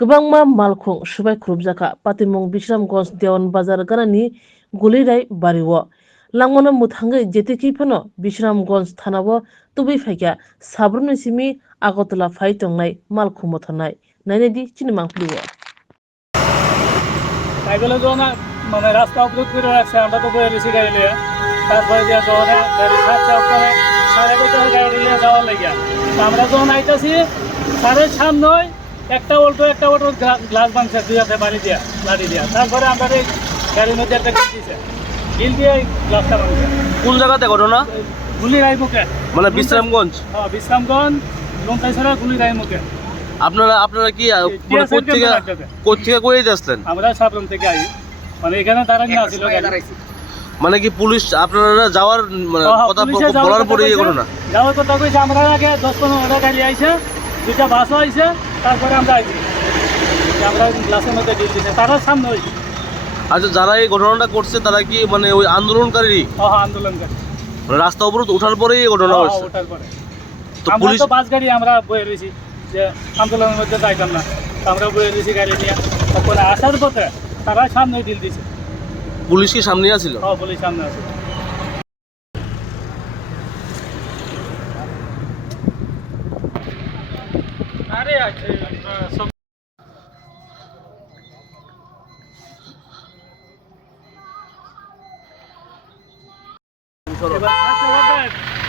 Kebangma malkhung subai khurubjaka patimong Bisramganj Dewan Bazar ganani gulirai bariwo langmano muthangai jeteki phano Bisramganj thanabo tubai phaikya sabroni simi Agartala phai tongnai malkhung mothanai nainedi chinimangpliwo সাইকেলে যখন মানে রাস্তা অবরোধ করে রাখছে আমরা তো বয়ে রয়েছি গাড়ি নিয়ে তারপরে দিয়ে যখন গাড়ি ছাড়ছে ওখানে 9:30 গাড়ি নিয়ে যাওয়ার লাগিয়া আমরা যখন আইতেছি 9:30 একটা অল্টো গ্লাস ভাঙছে দুই হাতে বাড়ি দিয়া লাঠি দিয়া তারপরে আমরা এই গাড়ির মধ্যে একটা গিল দিছে গিল দিয়ে গ্লাসটা ভাঙছে। কোন জায়গাতে ঘটনা? গুলিরাই মুখে মানে বিশ্রামগঞ্জ। হ্যাঁ বিশ্রামগঞ্জ লঙ্কাইছড়া গুলিরাই মুখে। আপনারা কি কোথেকে করে আসলেন? আমরা সাবরুম থেকে আই মানে এখানে দাঁড়ানি আছিল মানে কি পুলিশ আপনারা যাওয়ার কথা বলার পরে এই ঘটনা? যাওয়ার কথা কইছে আমরা আগে 10-15 গাড়ি আইছে দুইটা বাসও আইছে তারপরে আমরা আইছি আমরা গ্লাসের মধ্যে ডিল দিছে তারা সামনে হইছে। আচ্ছা যারা এই ঘটনাটা করছে তারা কি মানে ওই আন্দোলনকারী? হ্যাঁ আন্দোলনকারী। মানে রাস্তা অবরোধ ওঠার পরেই এই ঘটনা হচ্ছে? ওঠার পরে তো আমরা পুলিশ তো বাস গাড়ি আমরা বয়ে রয়েছি যে আন্দোলনের মধ্যে যাইতাম না আমরা বয়ে রয়েছি গাড়ি নিয়ে তারপরে আসার পথে তারা সামনে ডিল দিছে। পুলিশ কি সামনে আছিল? হ্যাঁ পুলিশ সামনে আছে। আরে সব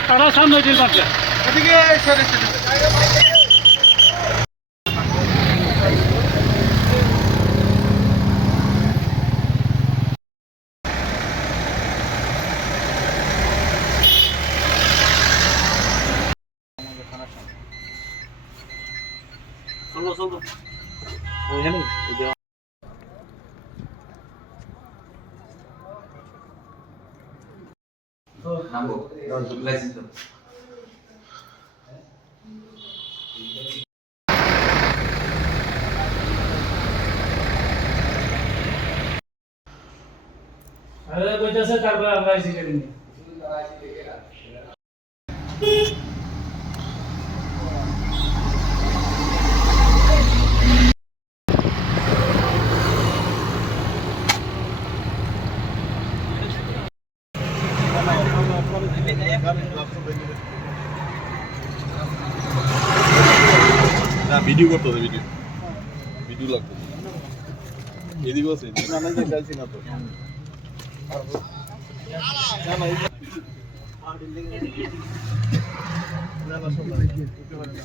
তারা সামনে ডিল করছে এদিকে চলো ওইখানে নামবো লাইসেন্স তো আরে কইতাছে তারপর আমরা আইছি গাড়ি নিয়ে না ভিডিও করতে হবে ভিডিও লাগবে এদিকে আছে না না যে চাইছি না তো না না না না সব করতে পারে না